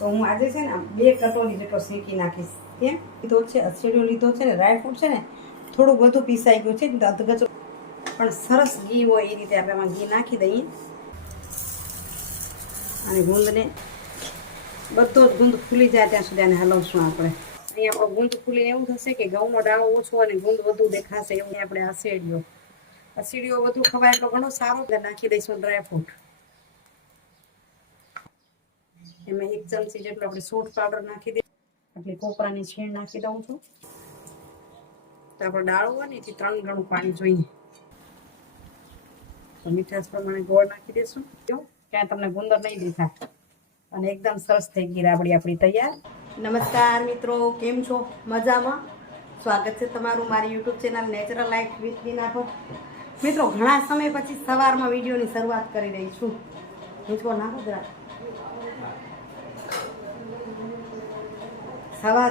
તો હું આજે છે ને 2 કટોરી જેટલો શેકી નાખીશ. કેમ લીધો છે, અસેડિયો લીધો છે ને, ડ્રાયફ્રૂટ છે ને થોડું બધું પીસાઈ ગયું છે, અધગચો પણ સરસ ઘી હોય એ રીતે આપણે એમાં ઘી નાખી દઈએ અને ગુંદને બધો જ ગુંદ ફૂલી જાય ત્યાં સુધી આને હલાવશું આપણે. અહીંયા આપણો ગુંદ ફૂલીને એવું થશે કે ઘઉંનો દાણો ઓછો અને ગુંદ વધુ દેખાશે એવું આપણે અસેડિયો વધુ ખવાય તો ઘણો સારો. નાખી દઈશું ડ્રાયફ્રૂટ. એમાં 1 ચમચી જેટલો આપણે સૂંઠ પાવડર નાખી દઈએ. એટલે કોપરાની છીણ નાખી દઉં છું. તો આપણો દાળો હોય ને એથી 3 ગણું પાણી જોઈએ. તો મીઠાશ પ્રમાણે ગોળ નાખી દઈશું. ક્યાં તમને ગુંદર નહીં દેખાય અને એકદમ સરસ થઈ ગઈ રાબડી આપણી તૈયાર. નમસ્કાર મિત્રો, કેમ છો? મજામાં? સ્વાગત છે તમારું મારી YouTube channel natural life with Bina પર. મિત્રો, ઘણા સમય પછી સવારમાં વિડીયોની શરૂઆત કરી રહી છું. મિત્રો નાખો જરા.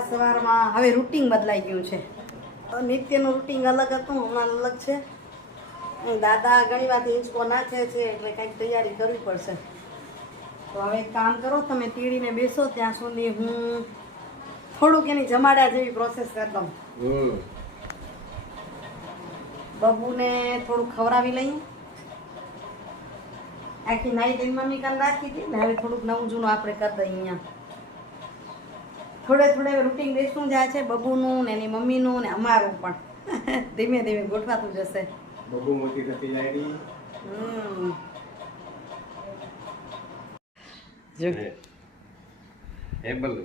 સવારમાં હવે રૂટિન બદલાઈ ગયું છે. નિત્યનું રૂટિન અલગ હતું, હમણાં અલગ છે. દાદા ઘણી વાર હિંચકો નાખે છે એટલે કંઈક તૈયારી કરવી પડશે. તો હવે એક કામ કરો, તમે તીડીને બેસો ત્યાં સુધી હું થોડુંક એની જમાડા જેવી પ્રોસેસ કરી દઉં. બબુને થોડુંક ખવડાવી લઈએ. આખી નાઈ મમ્મી કાલ રાખી હતી ને હવે થોડુંક નવું જૂનું આપણે કરી દઈએ. અહીંયા થોડે રૂટિન બેસતું જાય છે, બબુનું ને એની મમ્મીનું ને અમારું પણ ધીમે ધીમે ગોઠવાતું જશે. બબુ મોટી થતી જાય. જો હે બલ્લુ,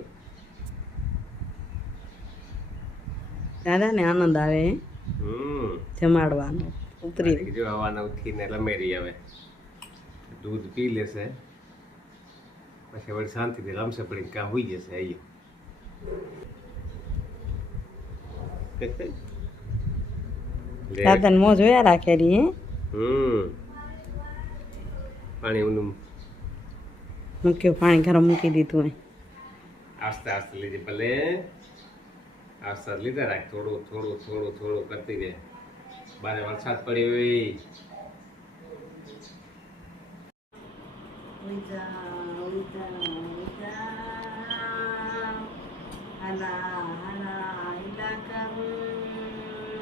દાદા ને આનંદ આવે જમાડવાનો. ઉતરી જો હવાના ઉઠીને લમેરી આવે, દૂધ પી લેશે, પછી વળી શાંતિથી રમશે, પડીને કામ હોઈ જશે. અહીંયા દાદા ને મોં જોયા રાખેલી. પાણી ઊનું મૂક્યું, પાણી ગરમ મૂકી દીધું. આસ્તે આસ્તે લીધી, ભલે આસ્તે લીધા રાખ. થોડું કરતી રહે. બારે વરસાદ પડ્યો હોય.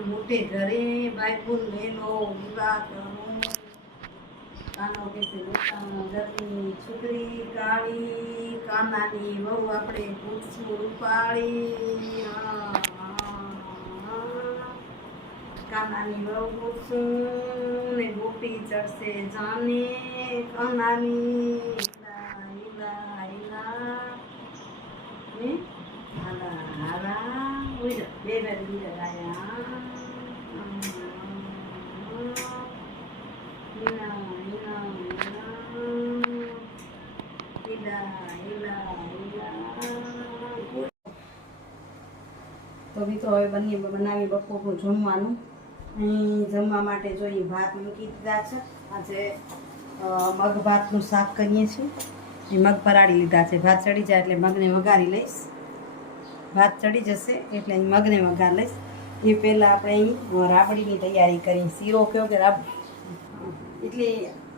મોટે ઘરે બાઈકુન મેલો વિવાહ કરું. કાનો કેસે મોટાનો ઘરની છોકરી કાળી, કાનાની વહુ આપણે પૂછું રૂપાળી. કાનાની વહુ પૂછું ને ગોપી ચડશે જાને કાનાની. બે બીજા ગાયા. તો મિત્રો હવે બનાવી બપોરનું જમવાનું. અહીં જમવા માટે જોઈએ ભાત મૂકી દીધા છે. આજે મગ ભાતનું શાક કરીએ છીએ. એ મગ પરાળી લીધા છે. ભાત ચડી જાય એટલે મગને વઘારી લઈશ. ભાત ચડી જશે એટલે અહીં મગને વઘાર લઈશ. એ પહેલાં આપણે અહીં રાબડીની તૈયારી કરી. શીરો કયો કે રાબડી. એટલે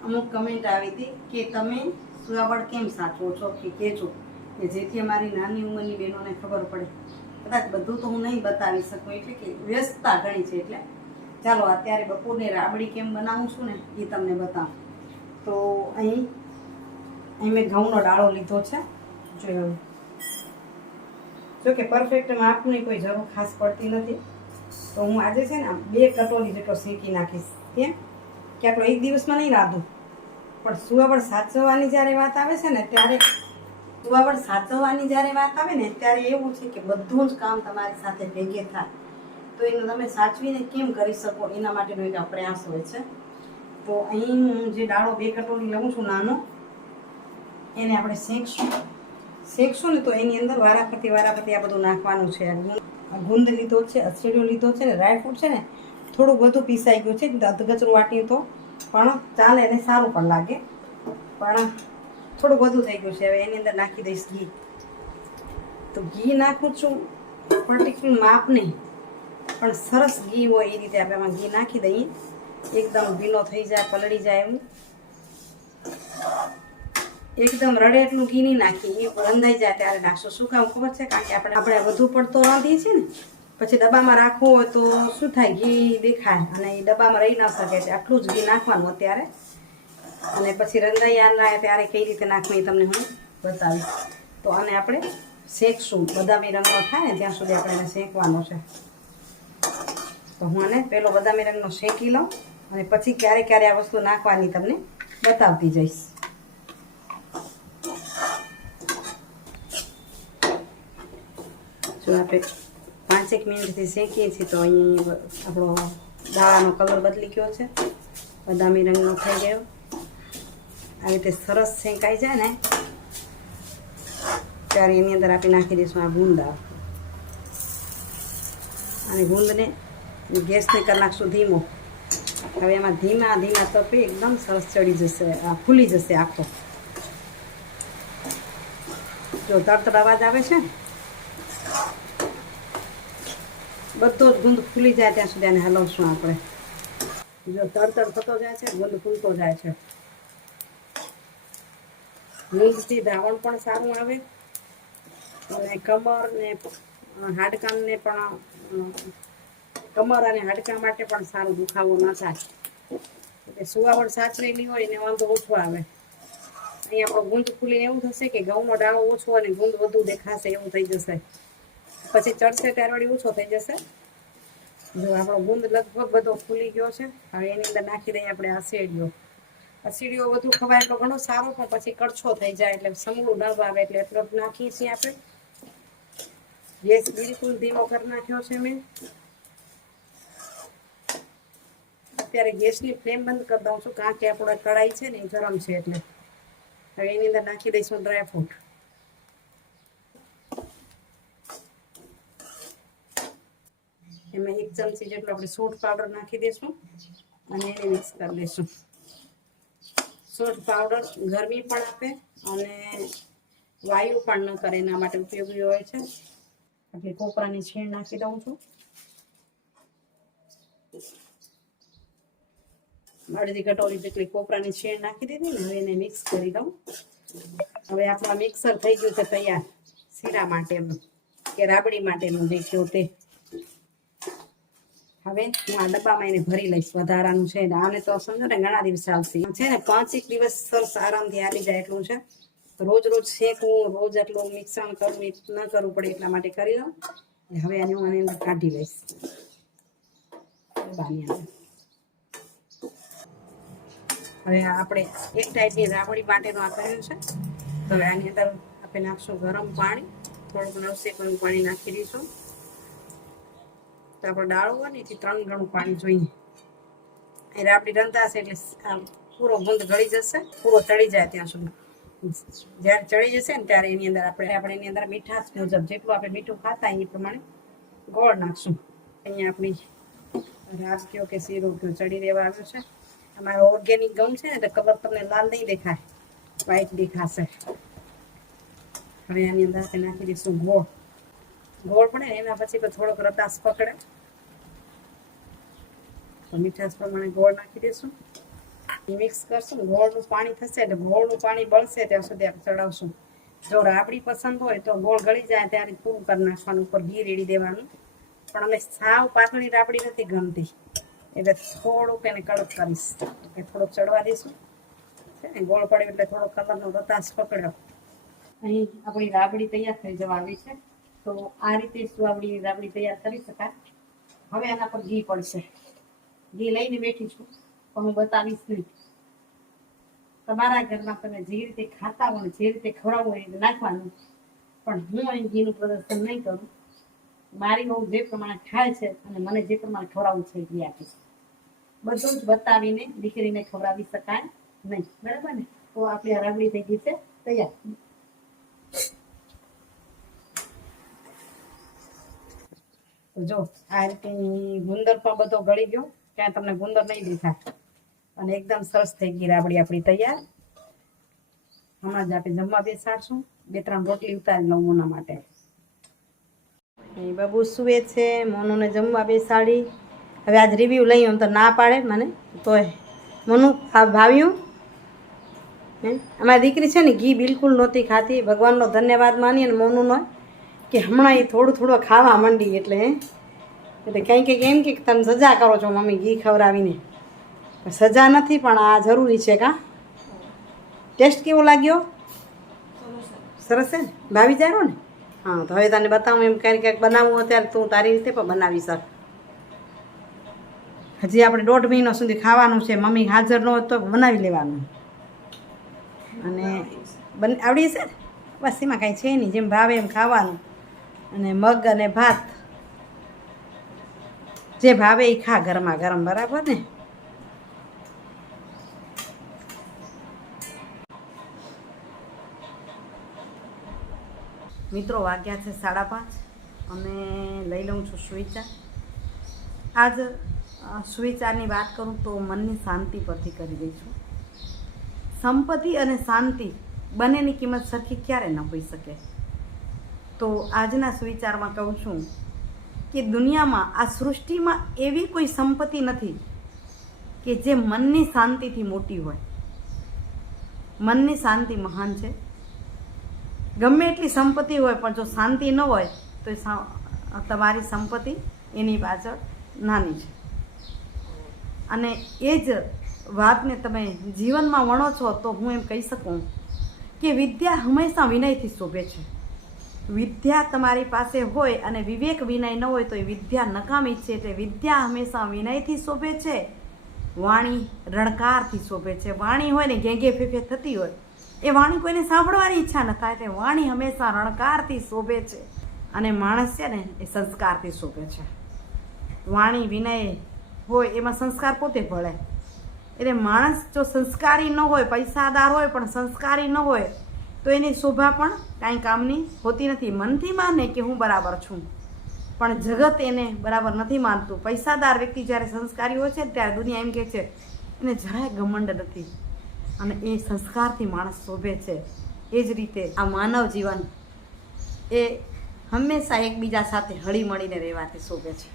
અમુક કમેન્ટ આવી હતી કે તમે સુવાવડ કેમ સાચવો છો કે કહેજો, કે જેથી અમારી નાની ઉંમરની બહેનોને ખબર પડે. કદાચ બધું તો હું નહીં બતાવી શકું, એટલે કે વ્યસ્તતા ઘણી છે. એટલે ચાલો અત્યારે બપોરની રાબડી કેમ બનાવું છું ને એ તમને બતાવું. તો અહીં મેં ઘઉંનો દાળો લીધો છે. જોયું, જો કે પરફેક્ટ માપની કોઈ જરૂર ખાસ પડતી નથી. તો હું આજે છે ને 2 કટોરી જેટલો શેકી નાખીશ. કેમ કે આપણો એક દિવસમાં નહીં રાંધું, પણ સુવાવડ સાચવવાની જ્યારે વાત આવે છે ને ત્યારે ત્યારે એવું છે કે બધું જ કામ તમારી સાથે ભેગે થાય. તો એને તમે સાચવીને કેમ કરી શકો એના માટેનો એક પ્રયાસ હોય છે. તો અહીં હું જે દાળો 2 કટોરી લઉં છું નાનો, એને આપણે શેકશું ને તો એની અંદર વારાફરતી આ બધું નાખવાનું છે. ગુંદ લીધો છે, અસેડિયો લીધો છે ને, ડ્રાયફ્રૂટ છે ને થોડું બધું પીસાઈ ગયું છે. અધગચરું વાટ્યું તો પણ ચાલે અને સારું પણ લાગે, પણ થોડું વધુ થઈ ગયું છે. હવે એની અંદર નાખી દઈશ ઘી. તો ઘી નાખું છું પર્ટિક્યુલર માપ નહીં, પણ સરસ ઘી હોય એ રીતે આપણે એમાં ઘી નાખી દઈએ. એકદમ ભીનો થઈ જાય, પલળી જાય એવું. એકદમ રડે એટલું ઘી નહીં નાખી, એ રંધાઈ જાય ત્યારે નાખશું. શું કામ ખબર છે? કારણ કે આપણે વધુ પડતો રાંધીએ છીએ ને, પછી ડબ્બામાં રાખવું હોય તો શું થાય, ઘી દેખાય અને એ ડબ્બામાં રહી ન શકે. એટલે આટલું જ ઘી નાખવાનું અત્યારે, અને પછી રંધાઈ આના ત્યારે કઈ રીતે નાખવું એ તમને હું બતાવીશ. તો આને આપણે શેકશું, બદામી રંગનો થાય ને ત્યાં સુધી આપણે એને શેકવાનો છે. તો હું આને પેલો બદામી રંગનો શેકી લઉં અને પછી ક્યારે ક્યારે આ વસ્તુ નાખવાની તમને બતાવતી જઈશ. જો આપણે 5 મિનિટથી શેકીએ છીએ તો અહીં આપણો દાળાનો કલર બદલી ગયો છે, બદામી રંગનો થઈ ગયો. આવી રીતે સરસ શેકાઈ જાય ને ત્યારે એની અંદર આપણે નાખી દઈશું આ ગુંદા. અને ગુંદને ગેસને કરી નાખશું ધીમો. હવે એમાં ધીમા ધીમા તપે એકદમ સરસ ચડી જશે, આ ફૂલી જશે આખો. જો તડતડ અવાજ આવે છે, બધો જ ગુંદ ફૂલી જાય ત્યાં સુધી આને હલાવશું આપણે. જો તડતડ થતો જાય છે, ગુંદ ફૂલતો જાય છે. ગુંદથી ધાવણ પણ સારું આવે અને કમર ને હાડકાને પણ, કમર અને હાડકા માટે પણ સારું, દુખાવો ન થાય. એટલે સુવાવડ સાચવેલી હોય ને વાંધો ઓછો આવે. અહીં આપણો ગુંદ ફૂલીને એવું થશે કે ઘઉંનો ડાળો ઓછો અને ગુંદ વધુ દેખાશે, એવું થઈ જશે. પછી ચડશે ત્યારે વળી ઓછો થઈ જશે. જો આપણો ગુંદ લગભગ બધો ફૂલી ગયો છે. હવે એની અંદર નાખી દઈએ આપણે અસેડીઓ. અસેડીઓ બધું ખવાય એટલો ઘણો સારો, પણ પછી કડછો થઈ જાય એટલે સમૂળ ન આવે, એટલે એટલો જ નાખીએ છીએ આપણે. ગેસ બિલકુલ ધીમો કરી નાખ્યો છે મેં. અત્યારે ગેસની ફ્લેમ બંધ કરી દઉં છું, કારણ કે આપણે કઢાઈ છે ને એ ગરમ છે. એટલે હવે એની અંદર નાખી દઈશું ડ્રાયફ્રૂટ. એમાં 1 ચમચી જેટલો આપણે સૂંઠ પાવડર નાખી દઈશું અને એને મિક્સ કરી દઈશું. સૂંઠ પાવડર ગરમી પણ આપે અને વાયુ પણ ન કરે, એના માટે ઉપયોગી હોય છે. એટલે કોપરાની છીણ નાખી દઉં છું. અડધી કટોરી જેટલી કોપરાની છીણ નાખી દીધી ને. હવે એને મિક્સ કરી દઉં. હવે આપણા મિક્સર થઈ ગયું છે તૈયાર શીરા માટેનું કે રાબડી માટેનું જે કહો તે. હવે હું આ ડબ્બામાં એને ભરી લઈશ. વધારાનું છે આને તો સમજો ને ઘણા દિવસ ચાલશે છે ને, 5 દિવસ સરસ આરામથી આવી જાય એટલું છે. રોજ રોજ શેકવું, રોજ એટલું મિક્સણ કરવું ન કરવું પડે એટલા માટે કરી લઉં. હવે આને હું આની અંદર કાઢી લઈશ ડબ્બાની અંદર. હવે આપણે એક ટાઈપની રાબડી માટેનું આ કર્યું છે. તો હવે આની અંદર આપણે નાખશું ગરમ પાણી, થોડુંક નવશેકવાનું પાણી નાખી દઈશું. તો આપણે દાળો હોય ને એથી 3 ગણું પાણી જોઈએ. એ રાબડી રંધાશે એટલે પૂરો ગુંદ ગળી જશે, પૂરો ચડી જાય ત્યાં સુધી. જ્યારે ચડી જશે ને ત્યારે એની અંદર આપણે એની અંદર મીઠાશ મુજબ જેટલું આપણે મીઠું ખાતા એ પ્રમાણે ગોળ નાખશું. અહીંયા આપણી રાબ કયો કે શીરો કયો ચડી રહેવા આવ્યો છે. અમારો ઓર્ગેનિક ઘઉં છે ને, એટલે કલર તમને લાલ નહીં દેખાય, વ્હાઈટ દેખાશે. હવે આની અંદર આપણે નાખી દઈશું ગોળ. ગોળ પડે ને એના પછી થોડોક રતાશ પકડે તો મીઠાશ પ્રમાણે ગોળ નાખી દઈશું. મિક્સ કરશું. ગોળનું પાણી થશે એટલે ગોળનું પાણી બળશે ત્યાં સુધી આપણે ચડાવશું. જો રાબડી પસંદ હોય તો ગોળ ગળી જાય ત્યારે પૂરું કરી નાખવાનું, ઉપર ઘી રેડી દેવાનું. પણ અમે સાવ પાતળી રાબડી નથી ગમતી, એટલે થોડુંક એને કડક કરીશ. એટલે થોડોક ચડવા દઈશું છે ને. ગોળ પડ્યો એટલે થોડો કલરનો રતાશ પકડ્યો. અહીં આપણી રાબડી તૈયાર થઈ જવા આવી છે. તો આ રીતે શું આપણી રાબડી તૈયાર કરી શકાય. હવે આના પર ઘી પડશે. ઘી લઈને બેઠી છું પણ હું બતાવીશ નહીં. તમારા ઘરમાં તમે જે રીતે ખાતા હોય, જે રીતે ખવડાવવું હોય એ રીતે નાખવાનું. પણ હું અહીં ઘીનું પ્રદર્શન નહીં કરું. મારી બહુ જે પ્રમાણે ખાય છે અને મને જે પ્રમાણે ખવડાવવું છે એ આપીશ. બધું જ બતાવીને દીકરીને ખવડાવી શકાય નહીં, બરાબર ને? તો આપણી રાબડી થઈ ગઈ છે તૈયાર. તો જો આ રીતે ગુંદર પણ બધો ગળી ગયો, ક્યાં તમને ગુંદર નહીં દેખાય. અને એકદમ સરસ થઈ ગઈ રાબડી આપણી તૈયાર. હમણાં જ આપણે જમવા બેસાડશું. 2-3 રોટલી ઉતારી લઉં મોના માટે. અહીં બાબુ સુવે છે, મોનુને જમવા બેસાડી. હવે આજ રિવ્યૂ લઈ, આમ તો ના પાડે મને તોય. મોનું આ ભાવ્યું હે અમારી દીકરી છે ને ઘી બિલકુલ નહોતી ખાતી. ભગવાનનો ધન્યવાદ માની અને મોનુંનો કે હમણાં એ થોડું થોડું ખાવા માંડી. એટલે એટલે કંઈક એમ કે તમે સજા કરો છો મમ્મી ઘી ખવડાવીને. સજા નથી પણ આ જરૂરી છે. કાં ટેસ્ટ કેવો લાગ્યો? સરસ છે ને? ભાવી જાય ને? હા તો હવે તને બતાવું એમ ક્યાંક બનાવવું અત્યારે તું તારી રીતે પણ બનાવી શક. હજી આપણે 1.5 મહિનો સુધી ખાવાનું છે. મમ્મી હાજર ન હોય તો બનાવી લેવાનું. અને આવડી છે ને? બસ એમાં કાંઈ છે નહીં, જેમ ભાવે એમ ખાવાનું. અને મગ અને ભાત જે ભાવે એ ખા ગરમા ગરમ, બરાબર ને? મિત્રો વાગ્યા છે 5:30 અને લઈ લઉં છું સુવિચાર. આજ સુવિચારની વાત કરું તો મનની શાંતિ પરથી કરી દઈ છું. સંપત્તિ અને શાંતિ બંનેની કિંમત સરખી ક્યારે ન હોઈ શકે. તો આજના સુવિચારમાં કહું છું કે દુનિયામાં આ સૃષ્ટિમાં એવી કોઈ સંપત્તિ નથી કે જે મનની શાંતિથી મોટી હોય. મનની શાંતિ મહાન છે. ગમે એટલી સંપત્તિ હોય પણ જો શાંતિ ન હોય તો તમારી સંપત્તિ એની પાછળ નાની છે. અને એ જ વાતને તમે જીવનમાં વણો છો તો હું એમ કહી શકું કે વિદ્યા હંમેશા વિનયથી શોભે છે. વિદ્યા તમારી પાસે હોય અને વિવેક વિનય ન હોય તો એ વિદ્યા નકામી છે. એટલે વિદ્યા હંમેશા વિનયથી શોભે છે. વાણી રણકારથી શોભે છે. વાણી હોય ને ઘેંઘે ફેફે થતી હોય એ વાણી કોઈને સાંભળવાની ઈચ્છા ન થાય. એટલે વાણી હંમેશા રણકારથી શોભે છે. અને માણસ છે ને એ સંસ્કારથી શોભે છે. વાણી વિનય હોય એમાં સંસ્કાર પોતે ભળે. એટલે માણસ જો સંસ્કારી ન હોય, પૈસાદાર હોય પણ સંસ્કારી ન હોય તો એની શોભા પણ કાંઈ કામની હોતી નથી. મનથી માને કે હું બરાબર છું પણ જગત એને બરાબર નથી માનતું. પૈસાદાર વ્યક્તિ જ્યારે સંસ્કારી હોય છે ત્યારે દુનિયા એમ કહે છે એને જરાય ઘમંડ નથી અને એ સંસ્કારથી માણસ શોભે છે. એ જ રીતે આ માનવ જીવન એ હંમેશા એકબીજા સાથે હળી મળીને રહેવાથી શોભે છે.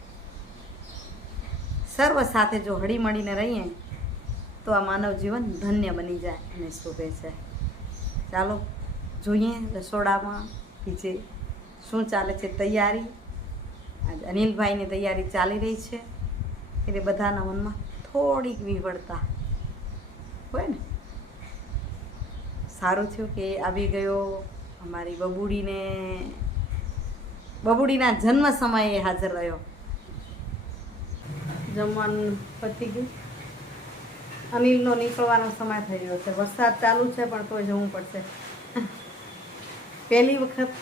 સર્વ સાથે જો હળી મળીને રહીએ તો આ માનવ જીવન ધન્ય બની જાય અને શોભે છે. ચાલો જોઈએ રસોડામાં બીજે શું ચાલે છે તૈયારી. આજે અનિલભાઈની તૈયારી ચાલી રહી છે એટલે બધાના મનમાં થોડીક વિવળતા હોય ને. સારું થયું કે આવી ગયો. અમારી બબુડીના જન્મ સમયે હાજર રહ્યો. જમવાનું પતી ગયું. અનિલનો નીકળવાનો સમય થઈ ગયો છે. વરસાદ ચાલુ છે પણ તો જવું પડશે. પહેલી વખત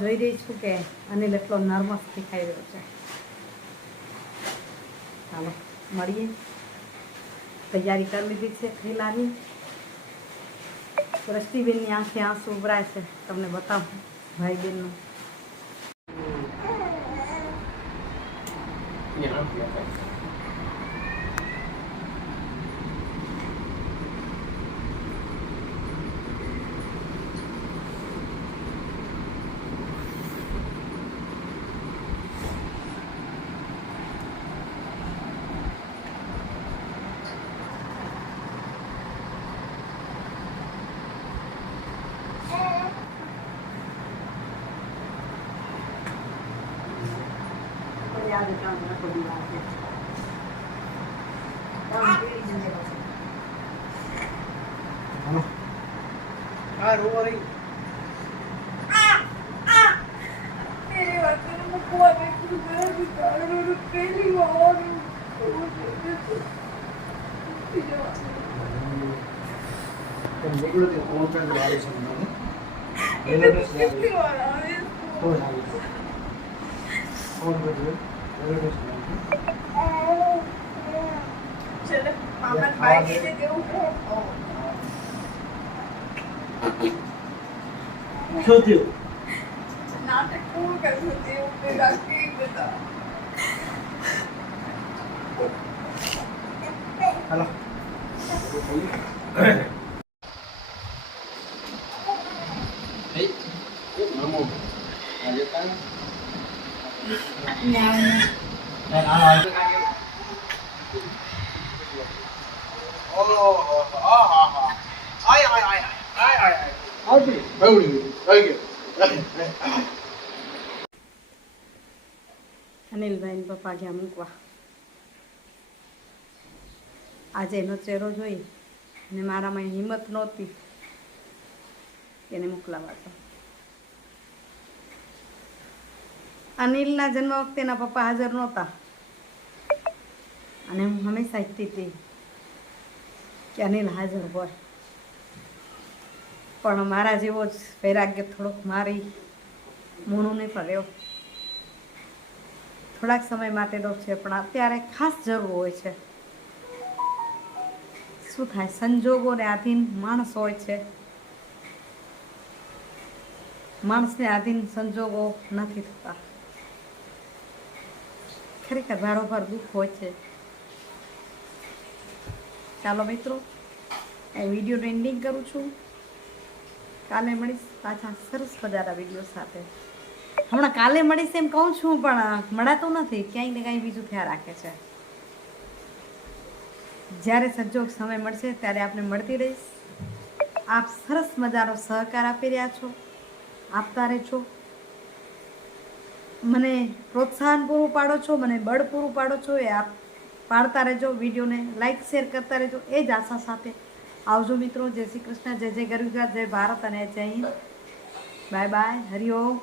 જોઈ રહી છું કે અનિલ એટલો નર્વસ દેખાઈ રહ્યો છે. ચાલો મળીએ. તૈયારી કરી લીધી છે થેલાની. દ્રષ્ટિબેનની આંખે આંસુ ઉભરાય છે. તમને બતાવું ભાઈ બહેનનું. શું થયું? નાટક પૂરું કર્યું તે ઉપર રાખી બધા હાલો અનિલભાઈ પપ્પા ગયા મૂકવા. આજે એનો ચહેરો જોઈ અને મારામાં હિંમત નહોતી એને મોકલાવા. તો અનિલના જન્મ વખતે એના પપ્પા હાજર નહોતા અને હું હંમેશા ઈચ્છતી હતી કે અનિલ હાજર હોય, પણ મારા જેવો જ વૈરાગ્ય થોડોક મારી મૂણું નહીં પડ્યો. થોડાક સમય માટેનો છે પણ અત્યારે ખાસ જરૂર હોય છે. શું થાય, સંજોગોને આધીન માણસ હોય છે, માણસને આધીન સંજોગો નથી થતા. ખરેખર ભારોભાર દુઃખ હોય છે. ચાલો મિત્રો, એ વિડીયોનું એન્ડિંગ કરું છું. કાલે મળીશ પાછા સરસ મજાના વિડીયો સાથે. હમણાં કાલે મળીશ એમ કહું છું પણ મળાતું નથી, ક્યાંય ને કાંઈ બીજું થયા રાખે છે. જ્યારે સંજોગ સમય મળશે ત્યારે આપણે મળતી રહીશ. આપ સરસ મજાનો સહકાર આપી રહ્યા છો, આપતા રહેજો. મને પ્રોત્સાહન પૂરું પાડો છો, મને બળ પૂરું પાડો છો, એ આપ પાડતા રહેજો. વિડીયોને લાઈક શેર કરતા રહેજો એ જ આશા સાથે. આવજો મિત્રો. જય શ્રી કૃષ્ણ, જય જય ગરવી ગુજરાત, જય ભારત અને જય હિન્દ. Bye bye, Hariom.